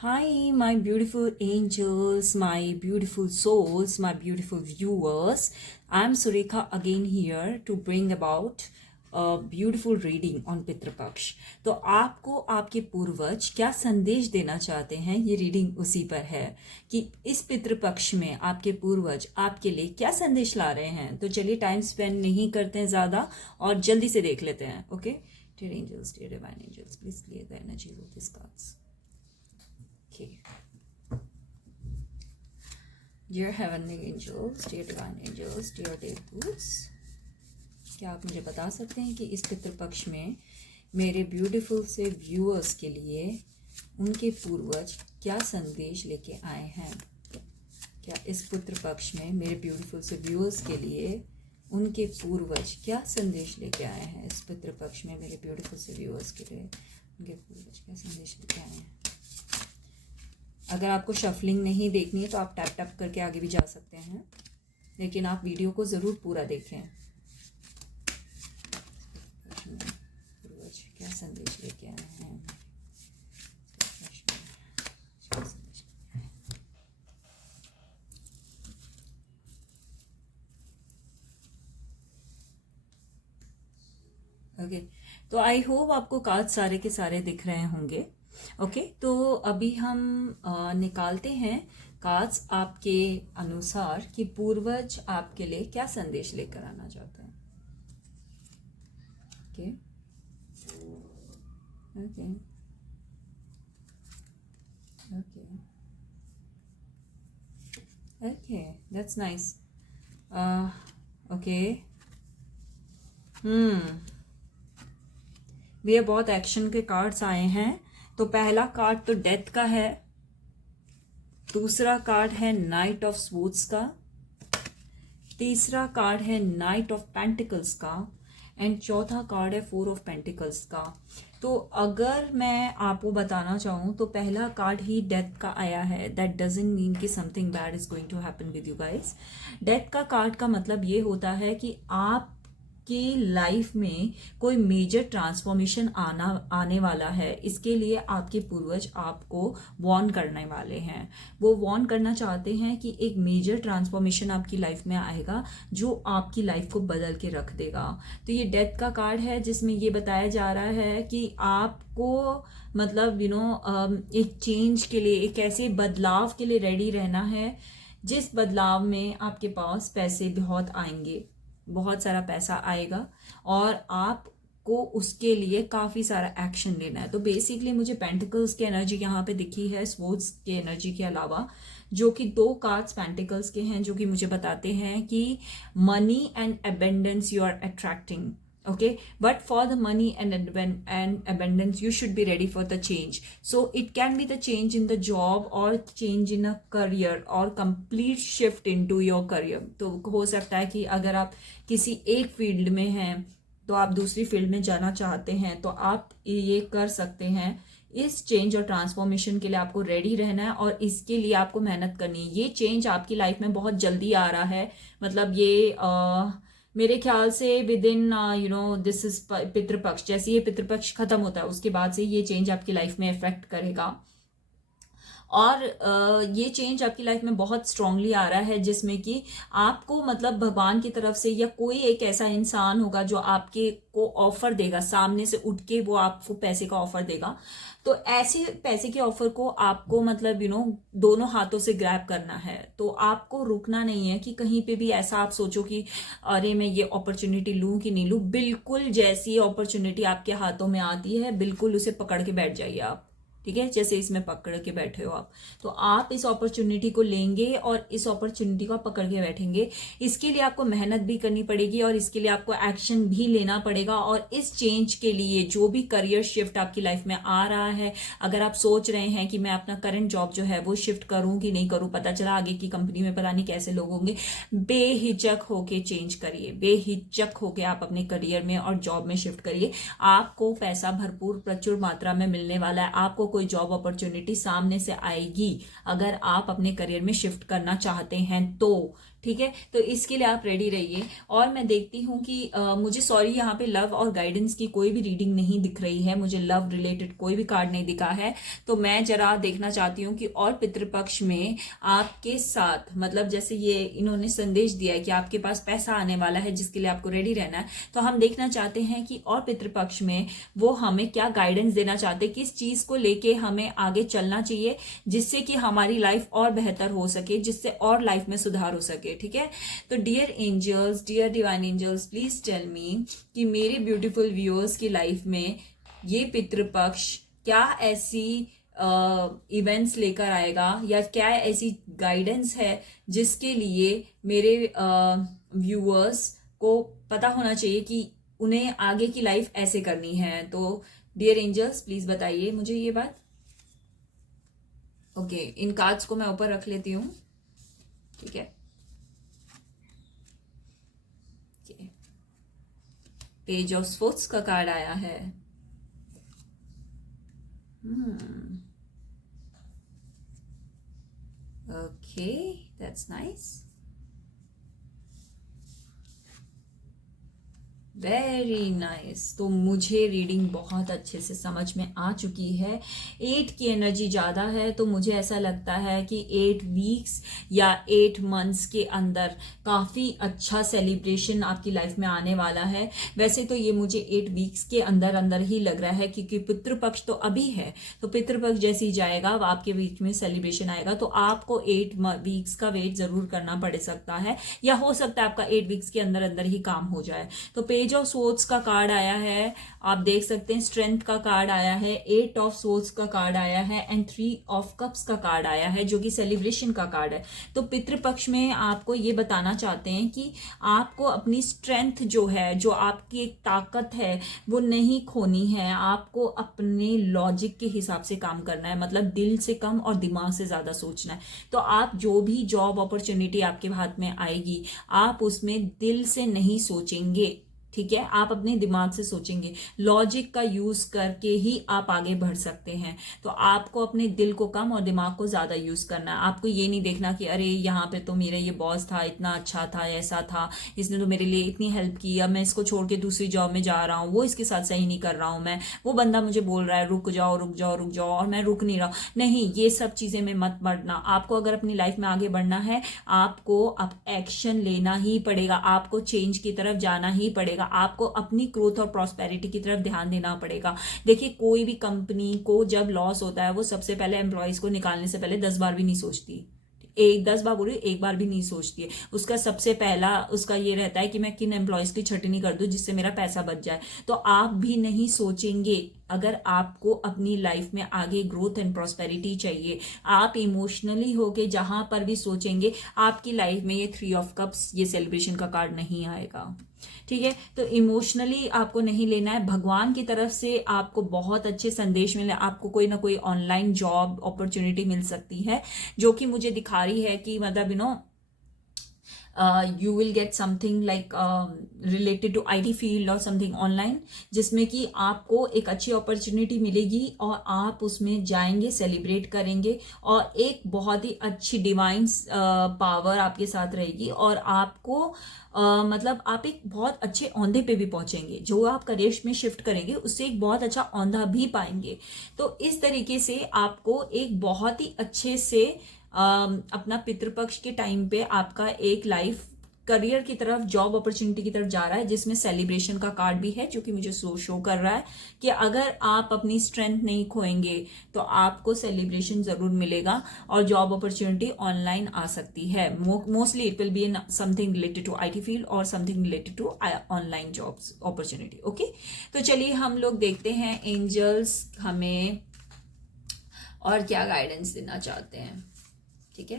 Hi, my beautiful angels, my beautiful souls, my beautiful viewers. I'm Sureka again here to bring about a beautiful reading on Pitrupaksha. तो आपको आपके पूर्वज क्या संदेश देना चाहते हैं, ये रीडिंग उसी पर है कि इस पितृपक्ष में आपके पूर्वज आपके लिए क्या संदेश ला रहे हैं। तो चलिए टाइम स्पेंड नहीं करते हैं ज़्यादा और जल्दी से देख लेते हैं। Okay, dear angels, dear divine angels, please clear the energies of this cards. Okay. Dear heavenly angels, dear divine angels, dear devdoots, क्या आप मुझे बता सकते हैं कि इस पितृपक्ष में मेरे ब्यूटीफुल से व्यूअर्स के लिए उनके पूर्वज क्या संदेश लेके आए हैं? क्या इस पितृपक्ष में मेरे ब्यूटीफुल से व्यूअर्स के लिए उनके पूर्वज क्या संदेश लेके आए हैं? इस पितृपक्ष में मेरे ब्यूटीफुल से व्यूअर्स के लिए उनके पूर्वज क्या संदेश लेके आए हैं? अगर आपको शफलिंग नहीं देखनी है तो आप टैप टैप करके आगे भी जा सकते हैं, लेकिन आप वीडियो को ज़रूर पूरा देखें। पूर्वज क्या संदेश लेके आए हैं? ओके, तो आई होप आपको कार्ड सारे के सारे दिख रहे होंगे। ओके, तो अभी हम निकालते हैं कार्ड्स आपके अनुसार कि पूर्वज आपके लिए क्या संदेश लेकर आना चाहते हैं। Okay okay okay okay, that's nice. Okay, ये बहुत एक्शन के कार्ड्स आए हैं। तो पहला कार्ड तो डेथ का है, दूसरा कार्ड है नाइट ऑफ स्वॉर्ड्स का, तीसरा कार्ड है नाइट ऑफ पेंटिकल्स का, एंड चौथा कार्ड है फोर ऑफ पेंटिकल्स का। तो अगर मैं आपको बताना चाहूँ तो पहला कार्ड ही डेथ का आया है। दैट डजंट मीन कि something bad is going to happen with you guys. Death का कार्ड का मतलब ये होता है कि आप की लाइफ में कोई मेजर ट्रांसफॉर्मेशन आने वाला है। इसके लिए आपके पूर्वज आपको वार्न करने वाले हैं। वो वार्न करना चाहते हैं कि एक मेजर ट्रांसफॉर्मेशन आपकी लाइफ में आएगा जो आपकी लाइफ को बदल के रख देगा। तो ये डेथ का कार्ड है जिसमें ये बताया जा रहा है कि आपको मतलब एक चेंज के लिए, एक ऐसे बदलाव के लिए रेडी रहना है जिस बदलाव में आपके पास पैसे बहुत आएंगे, बहुत सारा पैसा आएगा और आपको उसके लिए काफ़ी सारा एक्शन लेना है। तो बेसिकली मुझे पेंटिकल्स की एनर्जी यहाँ पे दिखी है स्वॉर्ड्स की एनर्जी के अलावा, जो कि दो कार्ड्स पेंटिकल्स के हैं, जो कि मुझे बताते हैं कि money and abundance you are attracting. Okay, but for the money and abundance you should be ready for the change. So it can be the change in the job or change in a career or complete shift into your career. तो हो सकता है कि अगर आप किसी एक field में हैं तो आप दूसरी फील्ड में जाना चाहते हैं तो आप ये कर सकते हैं। इस चेंज और ट्रांसफॉर्मेशन के लिए आपको रेडी रहना है और इसके लिए आपको मेहनत करनी है। ये चेंज आपकी लाइफ में बहुत जल्दी आ रहा है। मतलब ये मेरे ख्याल से with in this is Pitrupaksha, जैसे ये पितृपक्ष खत्म होता है उसके बाद से ये चेंज आपकी लाइफ में इफेक्ट करेगा। और ये चेंज आपकी लाइफ में बहुत स्ट्रांगली आ रहा है जिसमें कि आपको मतलब भगवान की तरफ से या कोई एक ऐसा इंसान होगा जो आपके को ऑफर देगा, सामने से उठ के वो आपको पैसे का ऑफर देगा। तो ऐसे पैसे के ऑफर को आपको मतलब दोनों हाथों से ग्रैब करना है। तो आपको रुकना नहीं है कि कहीं पे भी ऐसा आप सोचो कि अरे मैं ये अपॉर्चुनिटी लूं कि नहीं लूं। बिल्कुल जैसी अपॉर्चुनिटी आपके हाथों में आती है बिल्कुल उसे पकड़ के बैठ जाइए आप। ठीक है, जैसे इसमें पकड़ के बैठे हो आप, तो आप इस अपॉर्चुनिटी को लेंगे और इस अपॉर्चुनिटी को पकड़ के बैठेंगे। इसके लिए आपको मेहनत भी करनी पड़ेगी और इसके लिए आपको एक्शन भी लेना पड़ेगा। और इस चेंज के लिए जो भी करियर शिफ्ट आपकी लाइफ में आ रहा है, अगर आप सोच रहे हैं कि मैं अपना करंट जॉब जो है वो शिफ्ट करूं कि नहीं करूं, पता चला आगे की कंपनी में पता नहीं कैसे लोग होंगे, बेहिचक होके चेंज करिए। बेहिचक होके आप अपने करियर में और जॉब में शिफ्ट करिए। आपको पैसा भरपूर प्रचुर मात्रा में मिलने वाला है। आपको कोई जॉब अपॉर्चुनिटी सामने से आएगी अगर आप अपने करियर में शिफ्ट करना चाहते हैं तो। ठीक है, तो इसके लिए आप रेडी रहिए। और मैं देखती हूँ कि मुझे सॉरी यहाँ पे लव और गाइडेंस की कोई भी रीडिंग नहीं दिख रही है, मुझे लव रिलेटेड कोई भी कार्ड नहीं दिखा है। तो मैं जरा देखना चाहती हूँ कि और पितृपक्ष में आपके साथ, मतलब जैसे ये इन्होंने संदेश दिया है कि आपके पास पैसा आने वाला है जिसके लिए आपको रेडी रहना है, तो हम देखना चाहते हैं कि और पितृपक्ष में वो हमें क्या गाइडेंस देना चाहते हैं, किस चीज को लेके हमें आगे चलना चाहिए जिससे कि हमारी लाइफ और बेहतर हो सके, जिससे और लाइफ में सुधार हो सके। ठीक है, तो dear angels, dear divine angels, please tell me कि मेरे ब्यूटीफुल व्यूअर्स की लाइफ में ये पितृपक्ष क्या ऐसी इवेंट्स लेकर आएगा, या क्या ऐसी गाइडेंस है जिसके लिए मेरे व्यूअर्स को पता होना चाहिए कि उन्हें आगे की लाइफ ऐसे करनी है। तो डियर एंजल्स प्लीज बताइए मुझे ये बात। ओके, इन कार्ड्स को मैं ऊपर रख लेती हूँ। ठीक है, पेज ऑफ स्पोर्ट्स का कार्ड आया है। Okay, that's nice, very nice. तो मुझे रीडिंग बहुत अच्छे से समझ में आ चुकी है। 8 की एनर्जी ज़्यादा है, तो मुझे ऐसा लगता है कि 8 वीक्स या 8 मंथ्स के अंदर काफ़ी अच्छा सेलिब्रेशन आपकी लाइफ में आने वाला है। वैसे तो ये मुझे 8 वीक्स के अंदर अंदर ही लग रहा है, क्योंकि पितृपक्ष तो अभी है, तो पितृपक्ष जैसे ही जाएगा आपके बीच में सेलिब्रेशन आएगा, तो आपको 8 वीक्स का वेट जरूर करना पड़ सकता है, या हो सकता है आपका 8 वीक्स के अंदर अंदर ही काम हो जाए। तो पेज ऑफ सोर्ड्स का कार्ड आया है, आप देख सकते हैं, स्ट्रेंथ का कार्ड आया है, 8 ऑफ सोर्ड्स का कार्ड आया है, एंड 3 ऑफ कप्स का कार्ड आया है, जो कि सेलिब्रेशन का कार्ड है। तो पितृपक्ष में आपको ये बताना चाहते हैं कि आपको अपनी स्ट्रेंथ जो है, जो आपकी एक ताकत है, वो नहीं खोनी है। आपको अपने लॉजिक के हिसाब से काम करना है, मतलब दिल से कम और दिमाग से ज्यादा सोचना है। तो आप जो भी जॉब अपॉर्चुनिटी आपके हाथ में आएगी, आप उसमें दिल से नहीं सोचेंगे। ठीक है, आप अपने दिमाग से सोचेंगे, लॉजिक का यूज करके ही आप आगे बढ़ सकते हैं। तो आपको अपने दिल को कम और दिमाग को ज्यादा यूज करना है। आपको ये नहीं देखना कि अरे यहाँ पे तो मेरा ये बॉस था, इतना अच्छा था, ऐसा था, इसने तो मेरे लिए इतनी हेल्प की, अब मैं इसको छोड़ के दूसरी जॉब में जा रहा हूँ, वो इसके साथ सही नहीं कर रहा हूँ, मैं वो बंदा मुझे बोल रहा है रुक जाओ रुक जाओ रुक जाओ, और मैं रुक नहीं रहा। नहीं, ये सब चीजें में मत बढ़ना। आपको अगर अपनी लाइफ में आगे बढ़ना है, आपको अब एक्शन लेना ही पड़ेगा, आपको चेंज की तरफ जाना ही पड़ेगा, आपको अपनी ग्रोथ और प्रॉस्पेरिटी की तरफ ध्यान देना पड़ेगा। देखिए, कोई भी कंपनी को जब लॉस होता है, वो सबसे पहले एम्प्लॉयज को निकालने से पहले 10 बार भी नहीं सोचती, 10 बार बोली, एक बार भी नहीं सोचती है। उसका सबसे पहला उसका ये रहता है कि मैं किन एम्प्लॉयज की छटनी कर दूं जिससे मेरा पैसा बच जाए। तो आप भी नहीं सोचेंगे। अगर आपको अपनी लाइफ में आगे ग्रोथ एंड प्रॉस्पेरिटी चाहिए, आप इमोशनली होके जहां पर भी सोचेंगे, आपकी लाइफ में ये 3 ऑफ कप्स, ये सेलिब्रेशन का कार्ड नहीं आएगा। ठीक है, तो इमोशनली आपको नहीं लेना है। भगवान की तरफ से आपको बहुत अच्छे संदेश मिले, आपको कोई ना कोई ऑनलाइन जॉब अपॉर्चुनिटी मिल सकती है, जो कि मुझे दिखा रही है कि मतलब you will get something like related to IT field or something online, जिसमें कि आपको एक अच्छी अपॉर्चुनिटी मिलेगी और आप उसमें जाएंगे, सेलिब्रेट करेंगे, और एक बहुत ही अच्छी डिवाइन पावर आपके साथ रहेगी, और आपको मतलब आप एक बहुत अच्छे औंधे पे भी पहुंचेंगे। जो आप करियर में शिफ्ट करेंगे, उससे एक बहुत अच्छा औंधा भी पाएंगे। तो इस तरीके से आपको एक बहुत ही अच्छे से अपना पितृपक्ष के टाइम पे आपका एक लाइफ करियर की तरफ, जॉब अपॉर्चुनिटी की तरफ जा रहा है, जिसमें सेलिब्रेशन का कार्ड भी है, जो कि मुझे शो कर रहा है कि अगर आप अपनी स्ट्रेंथ नहीं खोएंगे तो आपको सेलिब्रेशन जरूर मिलेगा, और जॉब अपॉर्चुनिटी ऑनलाइन आ सकती है। Mostly it will be something related to IT field और something related to online jobs opportunity. Okay, तो चलिए हम लोग देखते हैं एंजल्स हमें और क्या गाइडेंस देना चाहते हैं। ठीक है,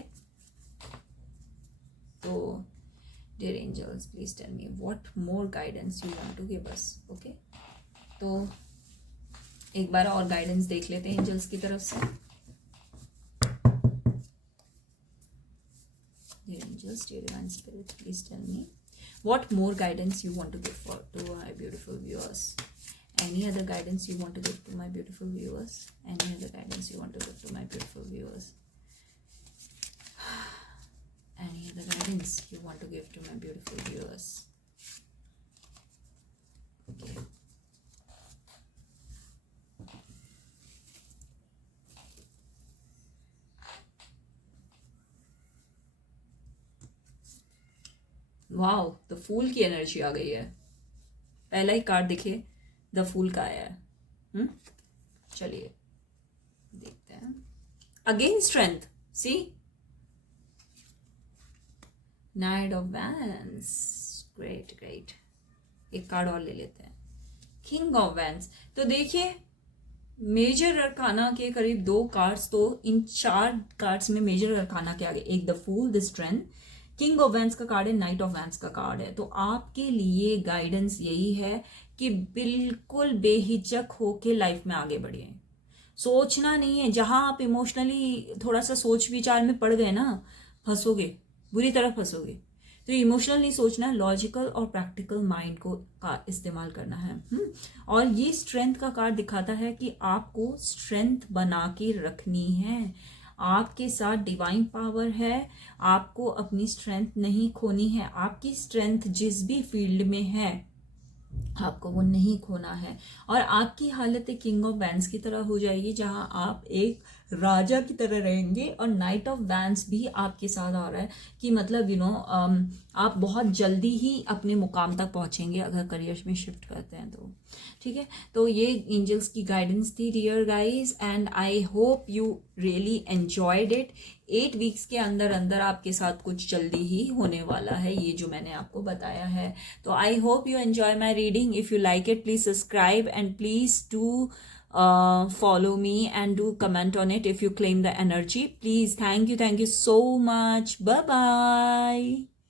तो dear angels please tell me what more guidance you want to give us. Okay, तो एक बार और गाइडेंस देख लेते हैं एंजल्स की तरफ से। Dear angels, dear divine spirit, please tell me what more guidance you want to give for to my beautiful viewers. Any other guidance you want to give to my beautiful viewers? Any other guidance you want to give to my beautiful viewers? Any other guidance readings you want to give to my beautiful viewers? Okay. Wow, the fool की energy आ गई है। पहला ही card दिखे the fool का आया है। चलिए देखते हैं। Again strength, see knight of wands, great great. एक कार्ड और ले लेते हैं, किंग ऑफ वैंस। तो देखिए मेजर अरकाना के करीब 2 कार्ड्स, तो इन 4 कार्ड्स में मेजर अरकाना के आगे एक the fool, the strength, king of wands का कार्ड है, नाइट ऑफ वैंस का कार्ड है। तो आपके लिए गाइडेंस यही है कि बिल्कुल बेहिचक होके लाइफ में आगे बढ़िए। सोचना नहीं है, जहां आप इमोशनली थोड़ा सा सोच विचार में पड़ गए ना, फंसोगे, बुरी तरह फंसोगे। तो इमोशनल नहीं सोचना है, लॉजिकल और प्रैक्टिकल माइंड को का इस्तेमाल करना है। और ये स्ट्रेंथ का कार्ड दिखाता है कि आपको स्ट्रेंथ बना के रखनी है। आपके साथ डिवाइन पावर है, आपको अपनी स्ट्रेंथ नहीं खोनी है। आपकी स्ट्रेंथ जिस भी फील्ड में है आपको वो नहीं खोना है। और आपकी हालत एक किंग ऑफ वैंस की तरह हो जाएगी, जहां आप एक राजा की तरह रहेंगे। और नाइट ऑफ वैंस भी आपके साथ आ रहा है कि मतलब आप बहुत जल्दी ही अपने मुकाम तक पहुंचेंगे अगर करियर में शिफ्ट करते हैं तो। ठीक है, तो ये एंजल्स की गाइडेंस थी dear guys, and I hope you really enjoyed it. 8 weeks के अंदर अंदर आपके साथ कुछ जल्दी ही होने वाला है, ये जो मैंने आपको बताया है। तो आई hope you enjoy my reading. If you like it, please subscribe and please do follow me and do comment on it if you claim the energy. Please, thank you so much. Bye bye.